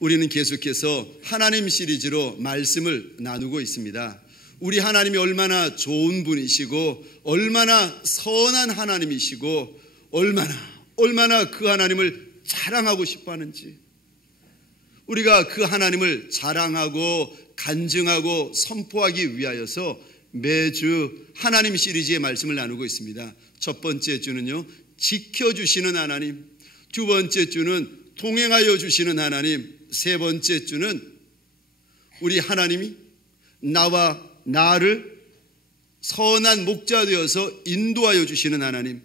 우리는 계속해서 하나님 시리즈로 말씀을 나누고 있습니다. 우리 하나님이 얼마나 좋은 분이시고 얼마나 선한 하나님이시고 얼마나 그 하나님을 자랑하고 싶어 하는지, 우리가 그 하나님을 자랑하고 간증하고 선포하기 위하여서 매주 하나님 시리즈의 말씀을 나누고 있습니다. 첫 번째 주는요, 지켜주시는 하나님. 두 번째 주는 동행하여 주시는 하나님. 세 번째 주는 우리 하나님이 나를 선한 목자 되어서 인도하여 주시는 하나님.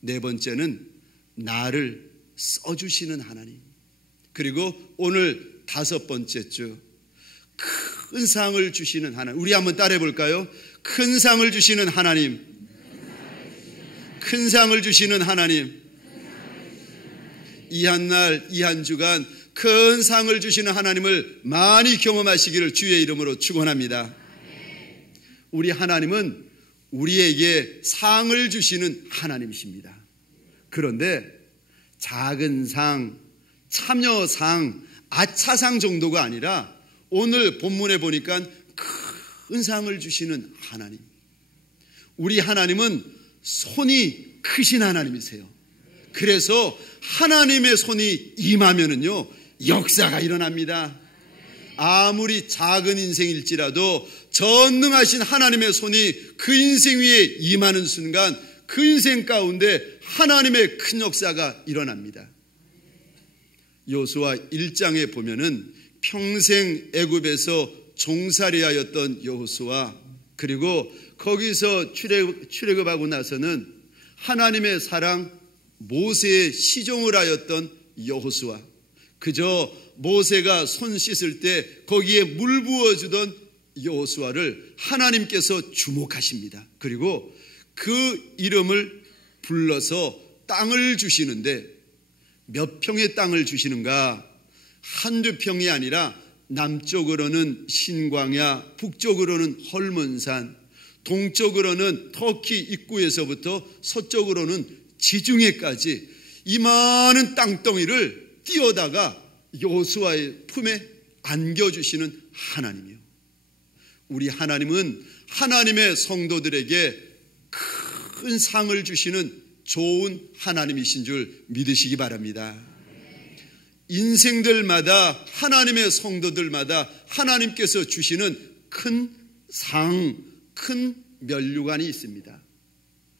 네 번째는 나를 써주시는 하나님. 그리고 오늘 다섯 번째 주, 큰 상을 주시는 하나님. 우리 한번 따라해 볼까요? 큰 상을 주시는 하나님. 큰 상을 주시는 하나님. 이 한 날, 이 한 주간 큰 상을 주시는 하나님을 많이 경험하시기를 주의 이름으로 축원합니다. 우리 하나님은 우리에게 상을 주시는 하나님이십니다. 그런데 작은 상, 참여상, 아차상 정도가 아니라 오늘 본문에 보니까 큰 상을 주시는 하나님. 우리 하나님은 손이 크신 하나님이세요. 그래서 하나님의 손이 임하면은요, 역사가 일어납니다. 아무리 작은 인생일지라도 전능하신 하나님의 손이 그 인생 위에 임하는 순간 그 인생 가운데 하나님의 큰 역사가 일어납니다. 여호수아 1장에 보면은 평생 애굽에서 종살이하였던 여호수아, 그리고 거기서 출애굽하고 나서는 하나님의 사랑 모세의 시종을 하였던 여호수아, 그저 모세가 손 씻을 때 거기에 물 부어주던 여호수아를 하나님께서 주목하십니다. 그리고 그 이름을 불러서 땅을 주시는데 몇 평의 땅을 주시는가? 한두 평이 아니라 남쪽으로는 신광야, 북쪽으로는 헐몬산, 동쪽으로는 터키 입구에서부터 서쪽으로는 지중해까지 이 많은 땅덩이를 띄어다가 여호수아의 품에 안겨주시는 하나님이요. 우리 하나님은 하나님의 성도들에게 큰 상을 주시는 좋은 하나님이신 줄 믿으시기 바랍니다. 인생들마다, 하나님의 성도들마다 하나님께서 주시는 큰 상, 큰 면류관이 있습니다.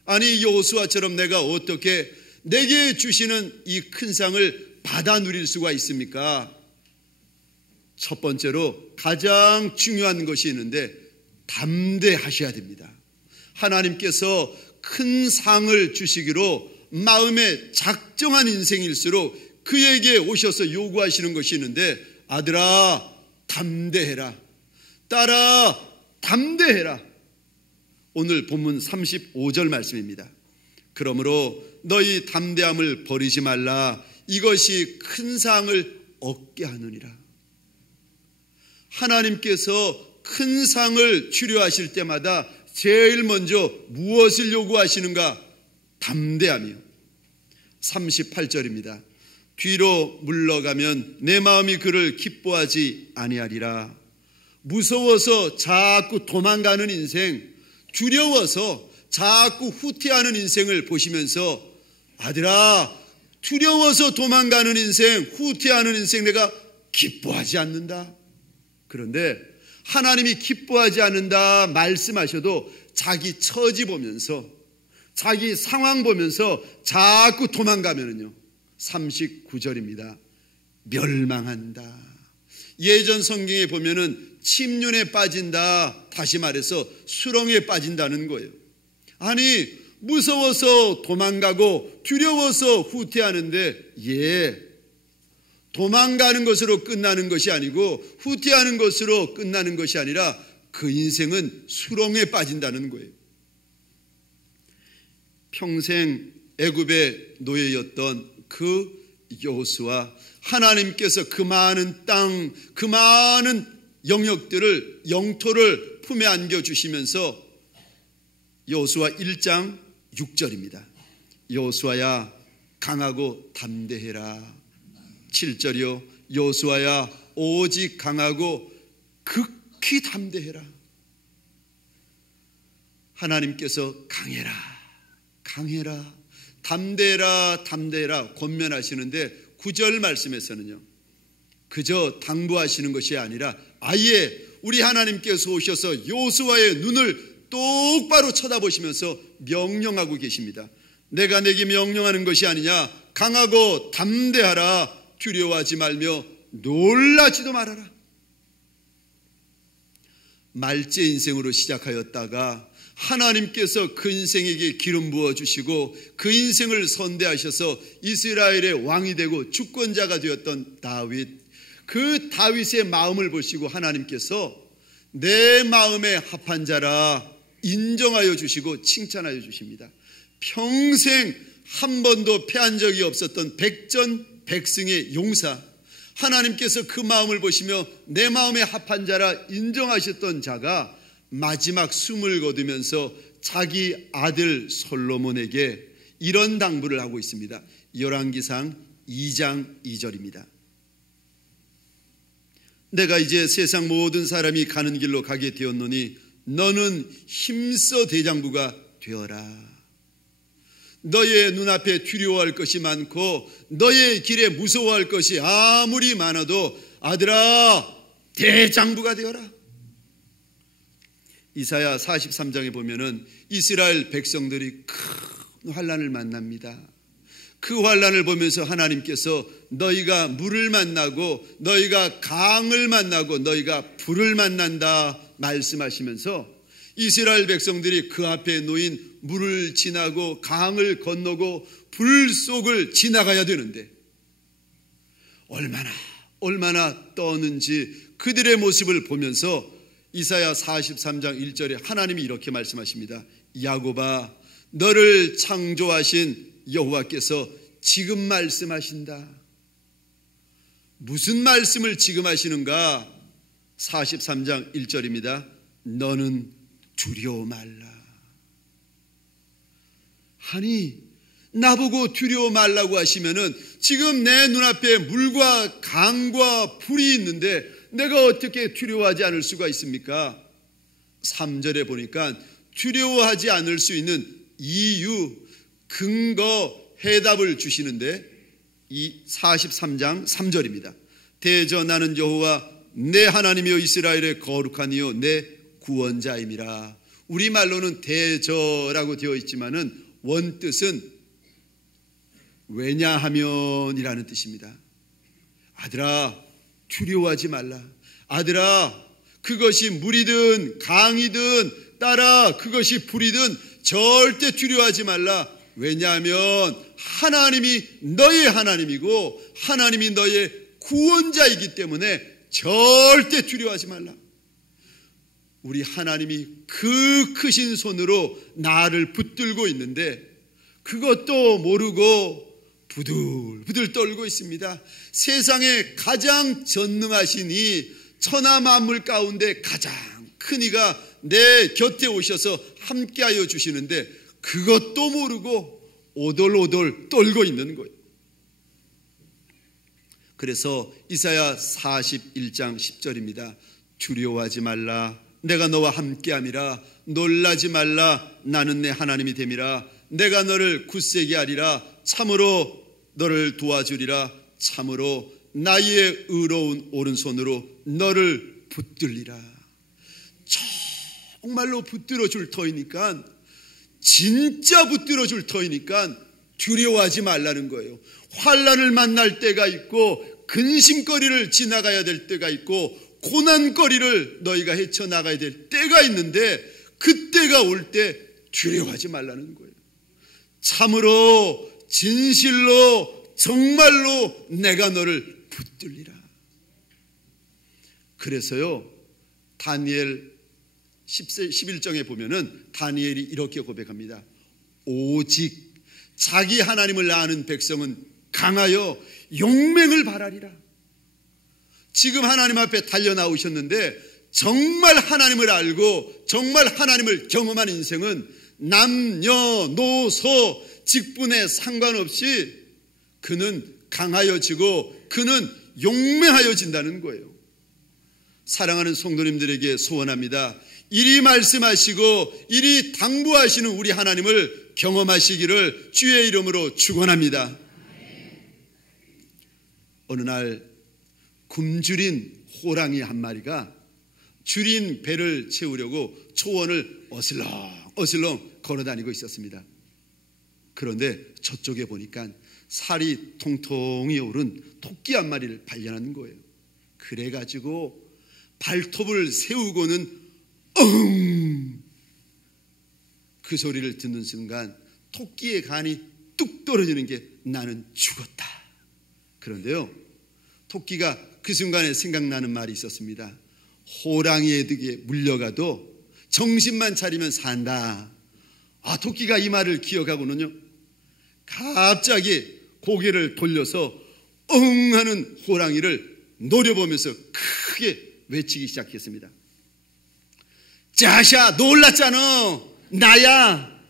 아니, 여호수아처럼 내가 어떻게 내게 주시는 이 큰 상을 받아 누릴 수가 있습니까? 첫 번째로 가장 중요한 것이 있는데 담대하셔야 됩니다. 하나님께서 큰 상을 주시기로 마음에 작정한 인생일수록 그에게 오셔서 요구하시는 것이 있는데, 아들아 담대해라, 딸아 담대해라. 오늘 본문 35절 말씀입니다. 그러므로 너희 담대함을 버리지 말라. 이것이 큰 상을 얻게 하느니라. 하나님께서 큰 상을 주려 하실 때마다 제일 먼저 무엇을 요구하시는가? 담대함이요. 38절입니다. 뒤로 물러가면 내 마음이 그를 기뻐하지 아니하리라. 무서워서 자꾸 도망가는 인생, 두려워서 자꾸 후퇴하는 인생을 보시면서, 아들아, 두려워서 도망가는 인생, 후퇴하는 인생 내가 기뻐하지 않는다. 그런데 하나님이 기뻐하지 않는다 말씀하셔도 자기 처지 보면서, 자기 상황 보면서 자꾸 도망가면은요, 39절입니다. 멸망한다. 예전 성경에 보면은 침륜에 빠진다, 다시 말해서 수렁에 빠진다는 거예요. 아니, 무서워서 도망가고 두려워서 후퇴하는데, 도망가는 것으로 끝나는 것이 아니고 후퇴하는 것으로 끝나는 것이 아니라 그 인생은 수렁에 빠진다는 거예요. 평생 애굽의 노예였던 그 여호수아, 하나님께서 그 많은 땅, 그 많은 영역들을, 영토를 품에 안겨주시면서 여호수아 1장 6절입니다. 여호수아야 강하고 담대해라. 7절이요. 여호수아야 오직 강하고 극히 담대해라. 하나님께서 강해라, 담대해라 권면하시는데 9절 말씀에서는요, 그저 당부하시는 것이 아니라 아예 우리 하나님께서 오셔서 여호수아의 눈을 똑바로 쳐다보시면서 명령하고 계십니다. 내가 내게 명령하는 것이 아니냐, 강하고 담대하라, 두려워하지 말며 놀라지도 말아라. 말제 인생으로 시작하였다가 하나님께서 그 인생에게 기름 부어주시고 그 인생을 선대하셔서 이스라엘의 왕이 되고 주권자가 되었던 다윗, 그 다윗의 마음을 보시고 하나님께서 내 마음에 합한 자라 인정하여 주시고 칭찬하여 주십니다. 평생 한 번도 패한 적이 없었던 백전백승의 용사, 하나님께서 그 마음을 보시며 내 마음에 합한 자라 인정하셨던 자가 마지막 숨을 거두면서 자기 아들 솔로몬에게 이런 당부를 하고 있습니다. 열왕기상 2장 2절입니다. 내가 이제 세상 모든 사람이 가는 길로 가게 되었노니 너는 힘써 대장부가 되어라. 너의 눈앞에 두려워할 것이 많고 너의 길에 무서워할 것이 아무리 많아도 아들아 대장부가 되어라. 이사야 43장에 보면은 이스라엘 백성들이 큰 환난을 만납니다. 그 환난을 보면서 하나님께서 너희가 물을 만나고 너희가 강을 만나고 너희가 불을 만난다 말씀하시면서 이스라엘 백성들이 그 앞에 놓인 물을 지나고 강을 건너고 불 속을 지나가야 되는데 얼마나 떠는지 그들의 모습을 보면서 이사야 43장 1절에 하나님이 이렇게 말씀하십니다. 야곱아, 너를 창조하신 여호와께서 지금 말씀하신다. 무슨 말씀을 지금 하시는가? 43장 1절입니다. 너는 두려워 말라. 아니, 나보고 두려워 말라고 하시면은 지금 내 눈앞에 물과 강과 불이 있는데 내가 어떻게 두려워하지 않을 수가 있습니까? 3절에 보니까 두려워하지 않을 수 있는 이유, 근거, 해답을 주시는데 이 43장 3절입니다. 대저 나는 여호와 내 하나님이여 이스라엘의 거룩한 이요 내 구원자임이라. 우리말로는 대저라고 되어 있지만은 원뜻은 왜냐하면이라는 뜻입니다. 아들아 두려워하지 말라. 아들아 그것이 물이든 강이든 딸아 그것이 불이든 절대 두려워하지 말라. 왜냐하면 하나님이 너의 하나님이고 하나님이 너의 구원자이기 때문에 절대 두려워하지 말라. 우리 하나님이 그 크신 손으로 나를 붙들고 있는데 그것도 모르고 부들부들 떨고 있습니다. 세상에 가장 전능하신 이 천하 만물 가운데 가장 큰 이가 내 곁에 오셔서 함께하여 주시는데 그것도 모르고 오돌오돌 떨고 있는 거예요. 그래서 이사야 41장 10절입니다. 두려워하지 말라. 내가 너와 함께함이라. 놀라지 말라. 나는 내 하나님이 됨이라. 내가 너를 굳세게 하리라. 참으로 너를 도와주리라. 참으로 나의 의로운 오른손으로 너를 붙들리라. 정말로 붙들어 줄 터이니까, 진짜 붙들어 줄 터이니까 두려워하지 말라는 거예요. 환난을 만날 때가 있고 근심거리를 지나가야 될 때가 있고 고난거리를 너희가 헤쳐나가야 될 때가 있는데 그때가 올 때 두려워하지 말라는 거예요. 참으로 진실로 정말로 내가 너를 붙들리라. 그래서요 다니엘 11장에 보면은 다니엘이 이렇게 고백합니다. 오직 자기 하나님을 아는 백성은 강하여 용맹을 발하리라. 지금 하나님 앞에 달려 나오셨는데 정말 하나님을 알고 정말 하나님을 경험한 인생은 남녀노소 직분에 상관없이 그는 강하여지고 그는 용맹하여진다는 거예요. 사랑하는 성도님들에게 소원합니다. 이리 말씀하시고 이리 당부하시는 우리 하나님을 경험하시기를 주의 이름으로 축원합니다. 어느 날 굶주린 호랑이 한 마리가 줄인 배를 채우려고 초원을 어슬렁 걸어다니고 있었습니다. 그런데 저쪽에 보니까 살이 통통이 오른 토끼 한 마리를 발견한 거예요. 그래가지고 발톱을 세우고는 그 소리를 듣는 순간 토끼의 간이 뚝 떨어지는 게 나는 죽었다. 그런데요, 토끼가 그 순간에 생각나는 말이 있었습니다. 호랑이의 득에 물려가도 정신만 차리면 산다. 토끼가 이 말을 기억하고는요, 갑자기 고개를 돌려서 하는 호랑이를 노려보면서 크게 외치기 시작했습니다. 자샤, 놀랐잖아. 나야.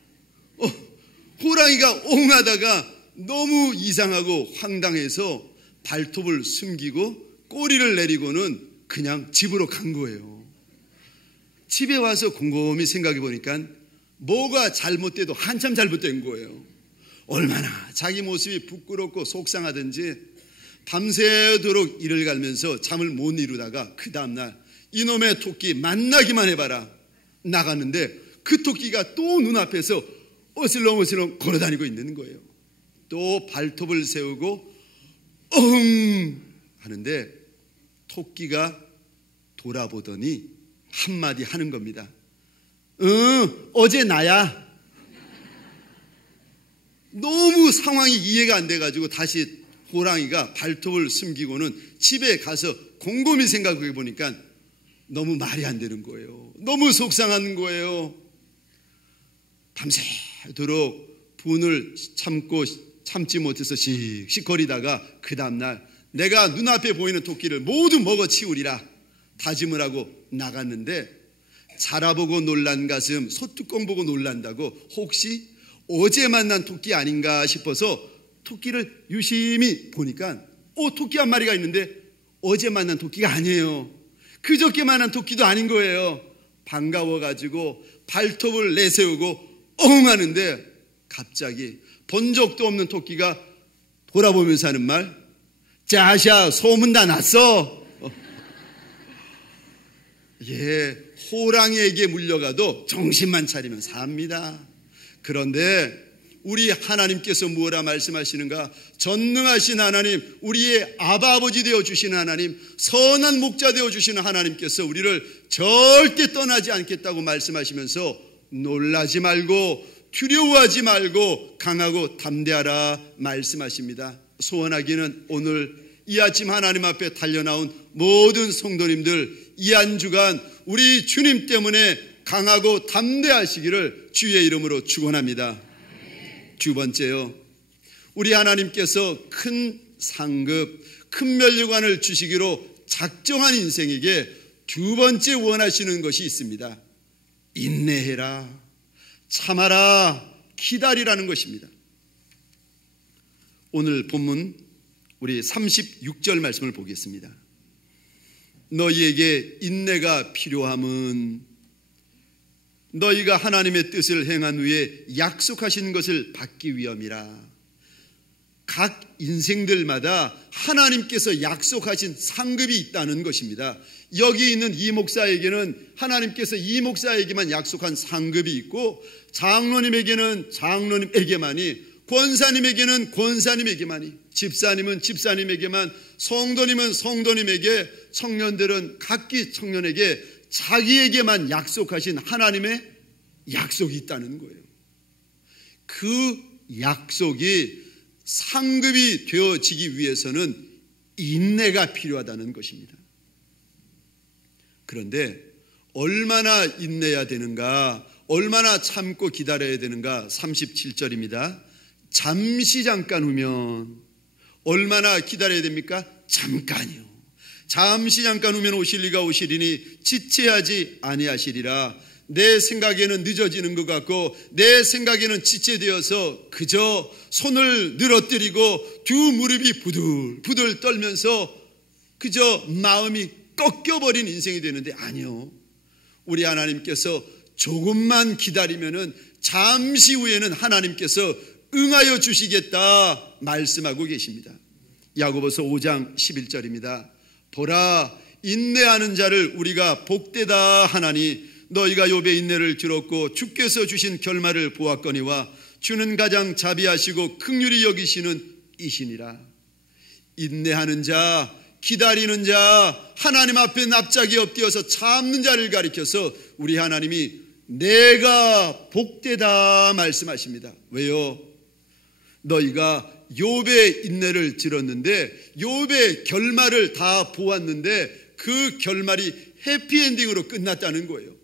호랑이가 옹하다가 너무 이상하고 황당해서 발톱을 숨기고 꼬리를 내리고는 그냥 집으로 간 거예요. 집에 와서 곰곰이 생각해 보니까 뭐가 잘못돼도 한참 잘못된 거예요. 얼마나 자기 모습이 부끄럽고 속상하든지 밤새도록 이를 갈면서 잠을 못 이루다가 그 다음날 이놈의 토끼 만나기만 해봐라 나갔는데 그 토끼가 또 눈앞에서 어슬렁어슬렁 걸어다니고 있는 거예요. 또 발톱을 세우고 하는데 토끼가 돌아보더니 한마디 하는 겁니다. 어제 나야. 너무 상황이 이해가 안 돼가지고 다시 호랑이가 발톱을 숨기고는 집에 가서 곰곰이 생각해 보니까 너무 말이 안 되는 거예요. 너무 속상한 거예요. 밤새도록 분을 참지 못해서 씩씩거리다가 그 다음날 내가 눈앞에 보이는 토끼를 모두 먹어치우리라 다짐을 하고 나갔는데 자라보고 놀란 가슴 소뚜껑 보고 놀란다고 혹시 어제 만난 토끼 아닌가 싶어서 토끼를 유심히 보니까 토끼 한 마리가 있는데 어제 만난 토끼가 아니에요. 그저께 만난 토끼도 아닌 거예요. 반가워가지고 발톱을 내세우고 하는데 갑자기 본 적도 없는 토끼가 돌아보면서 하는 말, 자샤 소문 다 났어. 호랑이에게 물려가도 정신만 차리면 삽니다. 그런데 우리 하나님께서 무엇라 말씀하시는가? 전능하신 하나님, 우리의 아버지 되어주시는 하나님, 선한 목자 되어주시는 하나님께서 우리를 절대 떠나지 않겠다고 말씀하시면서 놀라지 말고 두려워하지 말고 강하고 담대하라 말씀하십니다. 소원하기는 오늘 이 아침 하나님 앞에 달려나온 모든 성도님들 이 한 주간 우리 주님 때문에 강하고 담대하시기를 주의 이름으로 축원합니다. 두 번째요, 우리 하나님께서 큰 상급, 큰 면류관을 주시기로 작정한 인생에게 두 번째 원하시는 것이 있습니다. 인내해라, 참아라, 기다리라는 것입니다. 오늘 본문 우리 36절 말씀을 보겠습니다. 너희에게 인내가 필요함은 너희가 하나님의 뜻을 행한 후에 약속하신 것을 받기 위함이라. 각 인생들마다 하나님께서 약속하신 상급이 있다는 것입니다. 여기 있는 이 목사에게는 하나님께서 이 목사에게만 약속한 상급이 있고, 장로님에게는 장로님에게만이, 권사님에게는 권사님에게만이, 집사님은 집사님에게만, 성도님은 성도님에게, 청년들은 각기 청년에게 자기에게만 약속하신 하나님의 약속이 있다는 거예요. 그 약속이 상급이 되어지기 위해서는 인내가 필요하다는 것입니다. 그런데 얼마나 인내해야 되는가, 얼마나 참고 기다려야 되는가. 37절입니다. 잠시 잠깐 후면, 얼마나 기다려야 됩니까? 잠깐이요. 잠시 잠깐 후면 오실 리가 오시리니 지체하지 아니하시리라. 내 생각에는 늦어지는 것 같고 내 생각에는 지체되어서 그저 손을 늘어뜨리고 두 무릎이 부들부들 떨면서 그저 마음이 꺾여버린 인생이 되는데 아니요. 우리 하나님께서 조금만 기다리면은 잠시 후에는 하나님께서 응하여 주시겠다 말씀하고 계십니다. 야고보서 5장 11절입니다. 보라, 인내하는 자를 우리가 복되다 하나니 너희가 욥의 인내를 들었고 주께서 주신 결말을 보았거니와 주는 가장 자비하시고 긍휼히 여기시는 이시니라. 인내하는 자, 기다리는 자, 하나님 앞에 납작이 엎드려서 참는 자를 가리켜서 우리 하나님이 내가 복되다 말씀하십니다. 왜요? 너희가 욥의 인내를 들었는데 욥의 결말을 다 보았는데 그 결말이 해피엔딩으로 끝났다는 거예요.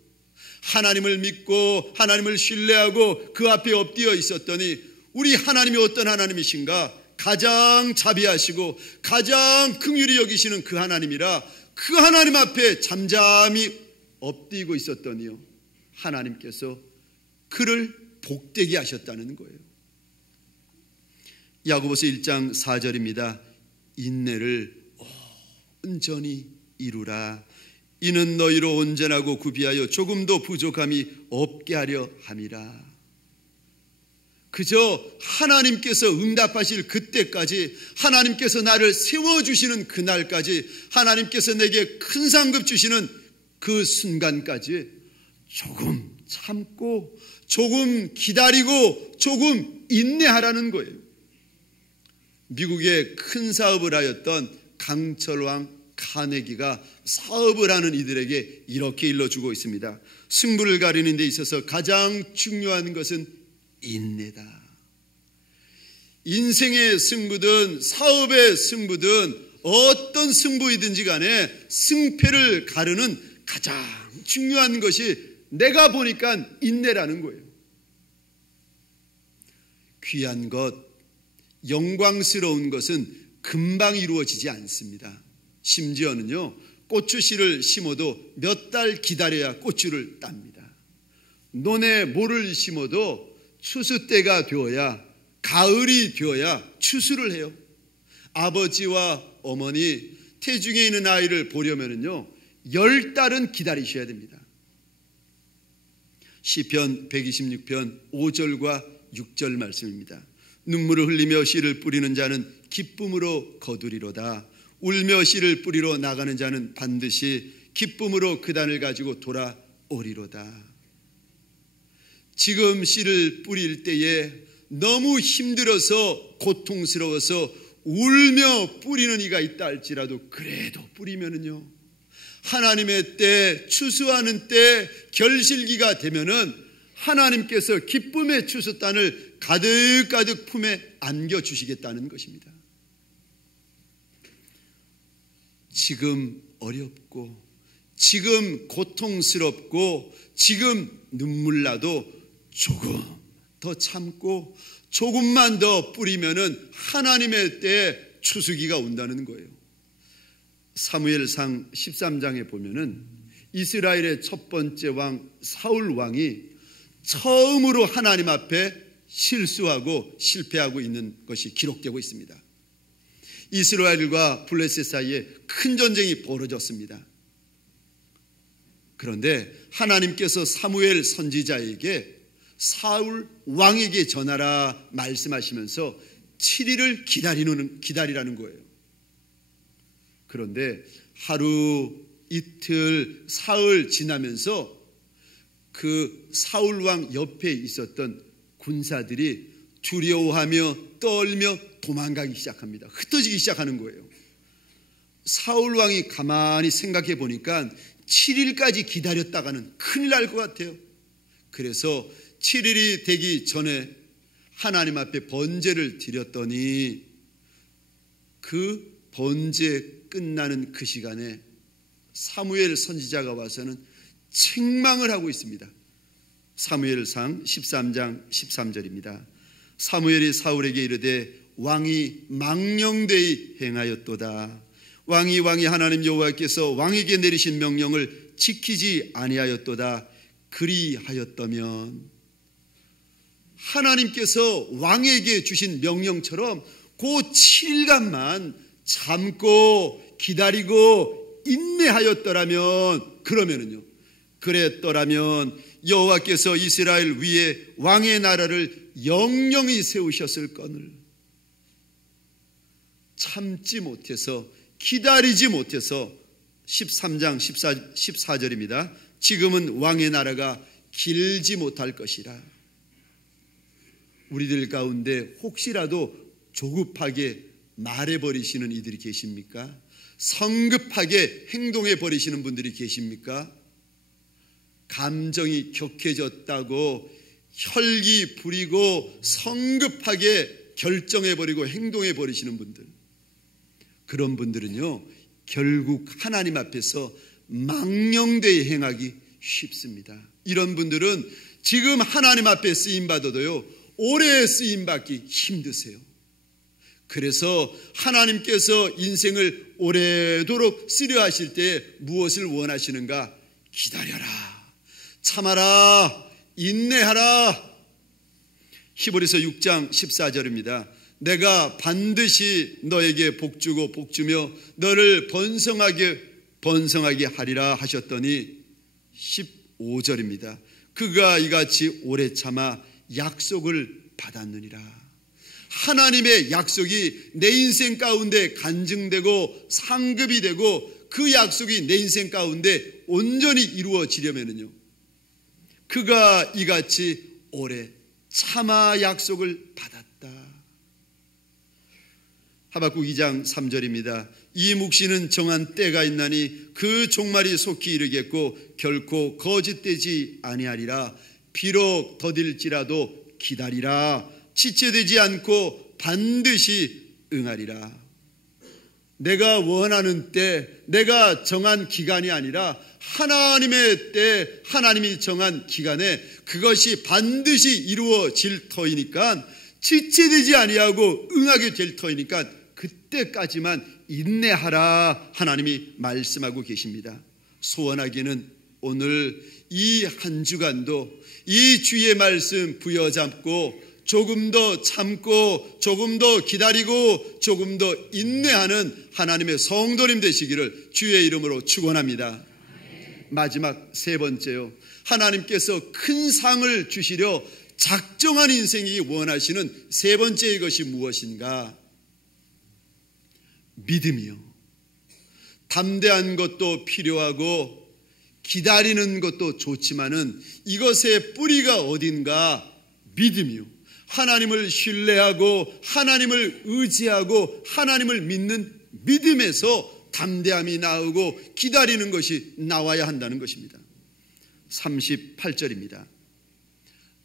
하나님을 믿고 하나님을 신뢰하고 그 앞에 엎드려 있었더니 우리 하나님이 어떤 하나님이신가? 가장 자비하시고 가장 긍휼히 여기시는 그 하나님이라 그 하나님 앞에 잠잠히 엎드리고 있었더니요, 하나님께서 그를 복되게 하셨다는 거예요. 야고보서 1장 4절입니다. 인내를 온전히 이루라. 이는 너희로 온전하고 구비하여 조금도 부족함이 없게 하려 함이라. 그저 하나님께서 응답하실 그때까지, 하나님께서 나를 세워주시는 그날까지, 하나님께서 내게 큰 상급 주시는 그 순간까지 조금 참고 조금 기다리고 조금 인내하라는 거예요. 미국의 큰 사업을 하였던 강철왕 카네기가 사업을 하는 이들에게 이렇게 일러주고 있습니다. 승부를 가리는 데 있어서 가장 중요한 것은 인내다. 인생의 승부든 사업의 승부든 어떤 승부이든지 간에 승패를 가르는 가장 중요한 것이 내가 보니까 인내라는 거예요. 귀한 것, 영광스러운 것은 금방 이루어지지 않습니다. 심지어는요, 고추씨를 심어도 몇 달 기다려야 고추를 땁니다. 논에 모를 심어도 추수 때가 되어야, 가을이 되어야 추수를 해요. 아버지와 어머니, 태중에 있는 아이를 보려면요 10달은 기다리셔야 됩니다. 시편 126편 5절과 6절 말씀입니다. 눈물을 흘리며 씨를 뿌리는 자는 기쁨으로 거두리로다. 울며 씨를 뿌리러 나가는 자는 반드시 기쁨으로 그 단을 가지고 돌아오리로다. 지금 씨를 뿌릴 때에 너무 힘들어서 고통스러워서 울며 뿌리는 이가 있다 할지라도 그래도 뿌리면은요, 하나님의 때, 추수하는 때, 결실기가 되면은 하나님께서 기쁨의 추수단을 가득가득 품에 안겨주시겠다는 것입니다. 지금 어렵고 지금 고통스럽고 지금 눈물 나도 조금 더 참고 조금만 더 뿌리면은 하나님의 때에 추수기가 온다는 거예요. 사무엘상 13장에 보면은 이스라엘의 첫 번째 왕 사울 왕이 처음으로 하나님 앞에 실수하고 실패하고 있는 것이 기록되고 있습니다. 이스라엘과 블레셋 사이에 큰 전쟁이 벌어졌습니다. 그런데 하나님께서 사무엘 선지자에게 사울 왕에게 전하라 말씀하시면서 7일을 기다리라는 거예요. 그런데 하루 이틀 사흘 지나면서 그 사울 왕 옆에 있었던 군사들이 두려워하며 떨며 도망가기 시작합니다. 흩어지기 시작하는 거예요. 사울 왕이 가만히 생각해 보니까 7일까지 기다렸다가는 큰일 날 것 같아요. 그래서 7일이 되기 전에 하나님 앞에 번제를 드렸더니 그 번제 끝나는 그 시간에 사무엘 선지자가 와서는 책망을 하고 있습니다. 사무엘상 13장 13절입니다. 사무엘이 사울에게 이르되 왕이 망령되이 행하였도다. 왕이 하나님 여호와께서 왕에게 내리신 명령을 지키지 아니하였도다. 그리하였다면 하나님께서 왕에게 주신 명령처럼 그 7일간만 참고 기다리고 인내하였더라면, 그랬더라면 여호와께서 이스라엘 위에 왕의 나라를 영영히 세우셨을거늘 참지 못해서, 기다리지 못해서 13장 14절입니다. 지금은 왕의 나라가 길지 못할 것이라. 우리들 가운데 혹시라도 조급하게 말해버리시는 이들이 계십니까? 성급하게 행동해버리시는 분들이 계십니까? 감정이 격해졌다고 혈기 부리고 성급하게 결정해버리고 행동해버리시는 분들, 그런 분들은요 결국 하나님 앞에서 망령되이 행하기 쉽습니다. 이런 분들은 지금 하나님 앞에 쓰임받아도요 오래 쓰임받기 힘드세요. 그래서 하나님께서 인생을 오래도록 쓰려 하실 때 무엇을 원하시는가? 기다려라, 참아라, 인내하라. 히브리서 6장 14절입니다. 내가 반드시 너에게 복주고 복주며 너를 번성하게 하리라 하셨더니 15절입니다. 그가 이같이 오래 참아 약속을 받았느니라. 하나님의 약속이 내 인생 가운데 간증되고 상급이 되고 그 약속이 내 인생 가운데 온전히 이루어지려면요, 그가 이같이 오래 참아 약속을 받았다. 하박국 2장 3절입니다. 이 묵시는 정한 때가 있나니 그 종말이 속히 이르겠고 결코 거짓되지 아니하리라. 비록 더딜지라도 기다리라. 지체되지 않고 반드시 응하리라. 내가 원하는 때, 내가 정한 기간이 아니라 하나님의 때, 하나님이 정한 기간에 그것이 반드시 이루어질 터이니까, 지체되지 아니하고 응하게 될 터이니까 그때까지만 인내하라 하나님이 말씀하고 계십니다. 소원하기는 오늘 이 한 주간도 이 주의 말씀 부여잡고 조금 더 참고 조금 더 기다리고 조금 더 인내하는 하나님의 성도님 되시기를 주의 이름으로 축원합니다. 마지막 세 번째요, 하나님께서 큰 상을 주시려 작정한 인생이 원하시는 세 번째 이것이 무엇인가? 믿음이요. 담대한 것도 필요하고 기다리는 것도 좋지만은 이것의 뿌리가 어딘가? 믿음이요. 하나님을 신뢰하고 하나님을 의지하고 하나님을 믿는 믿음에서 담대함이 나오고 기다리는 것이 나와야 한다는 것입니다. 38절입니다.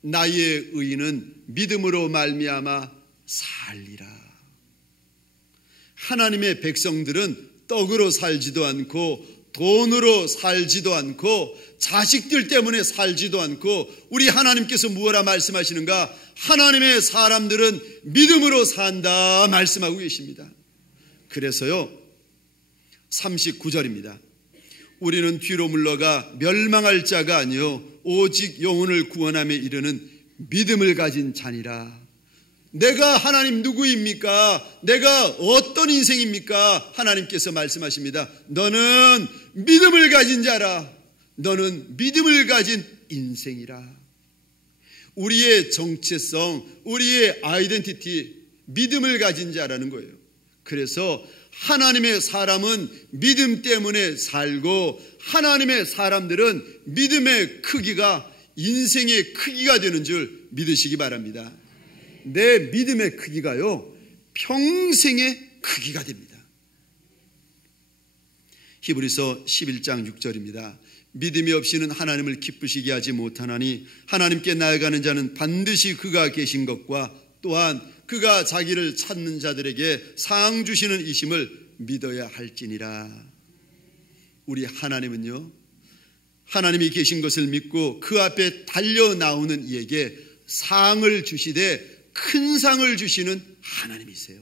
나의 의인은 믿음으로 말미암아 살리라. 하나님의 백성들은 떡으로 살지도 않고 돈으로 살지도 않고 자식들 때문에 살지도 않고, 우리 하나님께서 무엇라 말씀하시는가? 하나님의 사람들은 믿음으로 산다 말씀하고 계십니다. 그래서요 39절입니다. 우리는 뒤로 물러가 멸망할 자가 아니요 오직 영혼을 구원함에 이르는 믿음을 가진 자니라. 내가 하나님 누구입니까? 내가 어떤 인생입니까? 하나님께서 말씀하십니다. 너는 믿음을 가진 자라. 너는 믿음을 가진 인생이라. 우리의 정체성, 우리의 아이덴티티, 믿음을 가진 자라는 거예요. 그래서 하나님의 사람은 믿음 때문에 살고 하나님의 사람들은 믿음의 크기가 인생의 크기가 되는 줄 믿으시기 바랍니다. 내 믿음의 크기가요 평생의 크기가 됩니다. 히브리서 11장 6절입니다. 믿음이 없이는 하나님을 기쁘시게 하지 못하나니 하나님께 나아가는 자는 반드시 그가 계신 것과 또한 그가 자기를 찾는 자들에게 상 주시는 이심을 믿어야 할지니라. 우리 하나님은요, 하나님이 계신 것을 믿고 그 앞에 달려 나오는 이에게 상을 주시되 큰 상을 주시는 하나님이세요.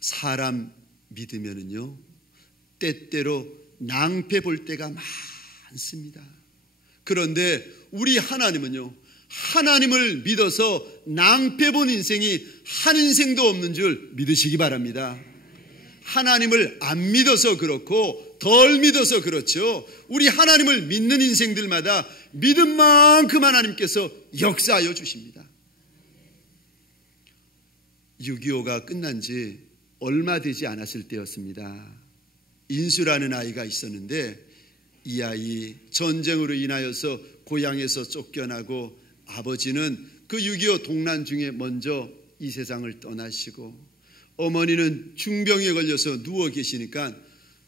사람 믿으면은요 때때로 낭패 볼 때가 많습니다. 그런데 우리 하나님은요 하나님을 믿어서 낭패 본 인생이 한 인생도 없는 줄 믿으시기 바랍니다. 하나님을 안 믿어서 그렇고 덜 믿어서 그렇죠. 우리 하나님을 믿는 인생들마다 믿은 만큼 하나님께서 역사하여 주십니다. 6.25가 끝난 지 얼마 되지 않았을 때였습니다. 인수라는 아이가 있었는데 이 아이 전쟁으로 인하여서 고향에서 쫓겨나고 아버지는 그 6.25 동란 중에 먼저 이 세상을 떠나시고 어머니는 중병에 걸려서 누워 계시니까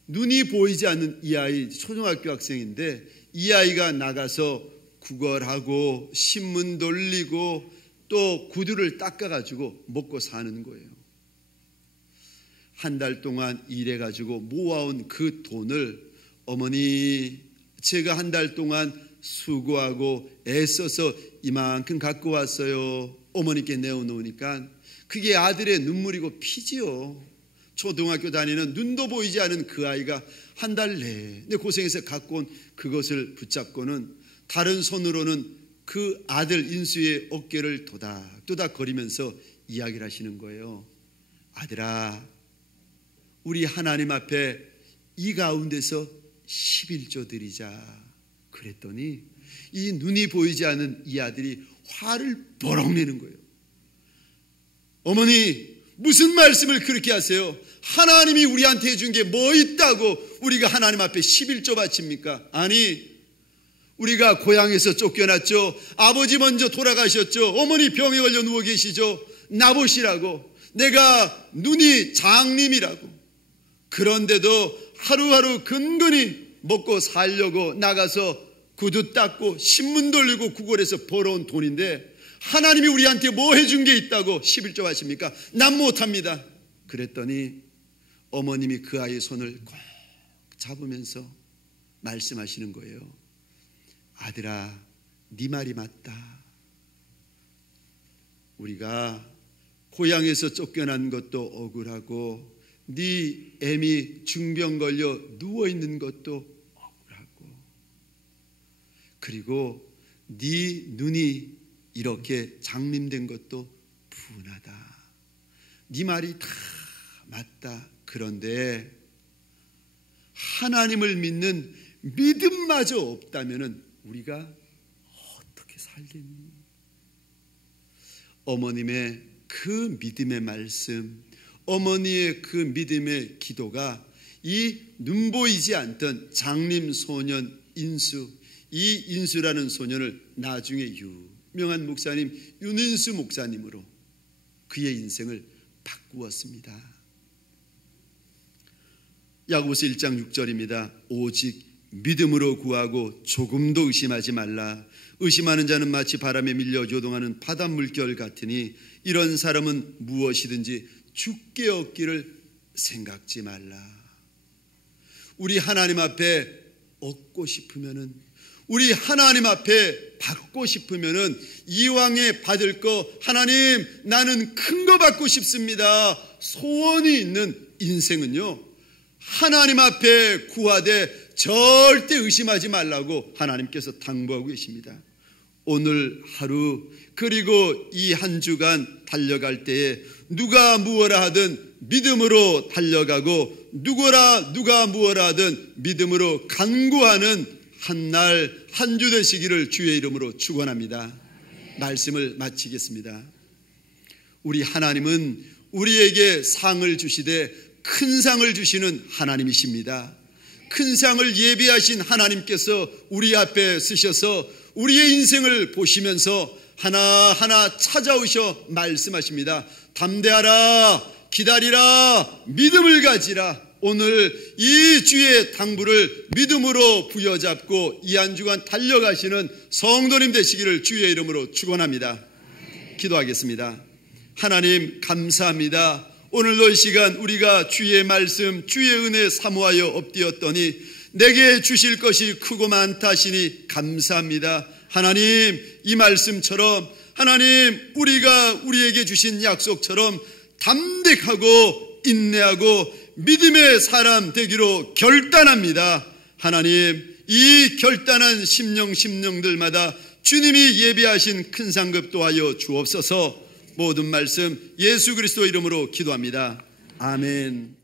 눈이 보이지 않는 이 아이, 초등학교 학생인데 이 아이가 나가서 구걸하고 신문 돌리고 또 구두를 닦아가지고 먹고 사는 거예요. 한 달 동안 일해가지고 모아온 그 돈을 어머니, 제가 한 달 동안 수고하고 애써서 이만큼 갖고 왔어요. 어머니께 내어놓으니까 그게 아들의 눈물이고 피지요. 초등학교 다니는 눈도 보이지 않은 그 아이가 한 달 내내 고생해서 갖고 온 그것을 붙잡고는 다른 손으로는 그 아들 인수의 어깨를 도닥도닥 거리면서 이야기를 하시는 거예요. 아들아, 우리 하나님 앞에 이 가운데서 11조 드리자. 그랬더니 이 눈이 보이지 않는 이 아들이 화를 버럭 내는 거예요. 어머니, 무슨 말씀을 그렇게 하세요? 하나님이 우리한테 해준 게 뭐 있다고 우리가 하나님 앞에 11조 바칩니까? 아니, 우리가 고향에서 쫓겨났죠. 아버지 먼저 돌아가셨죠. 어머니 병에 걸려 누워 계시죠. 나보시라고. 내가 눈이 장님이라고. 그런데도 하루하루 근근히 먹고 살려고 나가서 구두 닦고 신문 돌리고 구걸해서 벌어온 돈인데 하나님이 우리한테 뭐 해준 게 있다고 11조 하십니까? 난 못합니다. 그랬더니 어머님이 그 아이의 손을 꼭 잡으면서 말씀하시는 거예요. 아들아, 네 말이 맞다. 우리가 고향에서 쫓겨난 것도 억울하고 네 애미 중병 걸려 누워있는 것도 억울하고 그리고 네 눈이 이렇게 장님된 것도 분하다. 네 말이 다 맞다. 그런데 하나님을 믿는 믿음마저 없다면 우리가 어떻게 살겠니? 어머님의 그 믿음의 말씀, 어머니의 그 믿음의 기도가 이 눈보이지 않던 장님 소년 인수, 이 인수라는 소년을 나중에 유명한 목사님 윤인수 목사님으로 그의 인생을 바꾸었습니다. 야고보서 1장 6절입니다. 오직 믿음으로 구하고 조금도 의심하지 말라. 의심하는 자는 마치 바람에 밀려 요동하는 바닷물결 같으니 이런 사람은 무엇이든지 죽게 얻기를 생각지 말라. 우리 하나님 앞에 얻고 싶으면은, 우리 하나님 앞에 받고 싶으면은 이왕에 받을 거, 하나님 나는 큰 거 받고 싶습니다. 소원이 있는 인생은요, 하나님 앞에 구하되 절대 의심하지 말라고 하나님께서 당부하고 계십니다. 오늘 하루 그리고 이 한 주간 달려갈 때에 누가 무엇라 하든 믿음으로 달려가고 누가 무엇라 하든 믿음으로 간구하는 한날 한 주 되시기를 주의 이름으로 축원합니다. 말씀을 마치겠습니다. 우리 하나님은 우리에게 상을 주시되 큰 상을 주시는 하나님이십니다. 큰 상을 예비하신 하나님께서 우리 앞에 쓰셔서 우리의 인생을 보시면서 하나하나 찾아오셔 말씀하십니다. 담대하라, 기다리라, 믿음을 가지라. 오늘 이 주의 당부를 믿음으로 부여잡고 이 한 주간 달려가시는 성도님 되시기를 주의 이름으로 축원합니다. 기도하겠습니다. 하나님 감사합니다. 오늘도 이 시간 우리가 주의 말씀, 주의 은혜 사모하여 엎드렸더니 내게 주실 것이 크고 많다 하시니 감사합니다. 하나님, 이 말씀처럼 하나님 우리가 우리에게 주신 약속처럼 담대하고 인내하고 믿음의 사람 되기로 결단합니다. 하나님, 이 결단한 심령들마다 주님이 예비하신 큰 상급 도하여 주옵소서. 모든 말씀 예수 그리스도 이름으로 기도합니다. 아멘.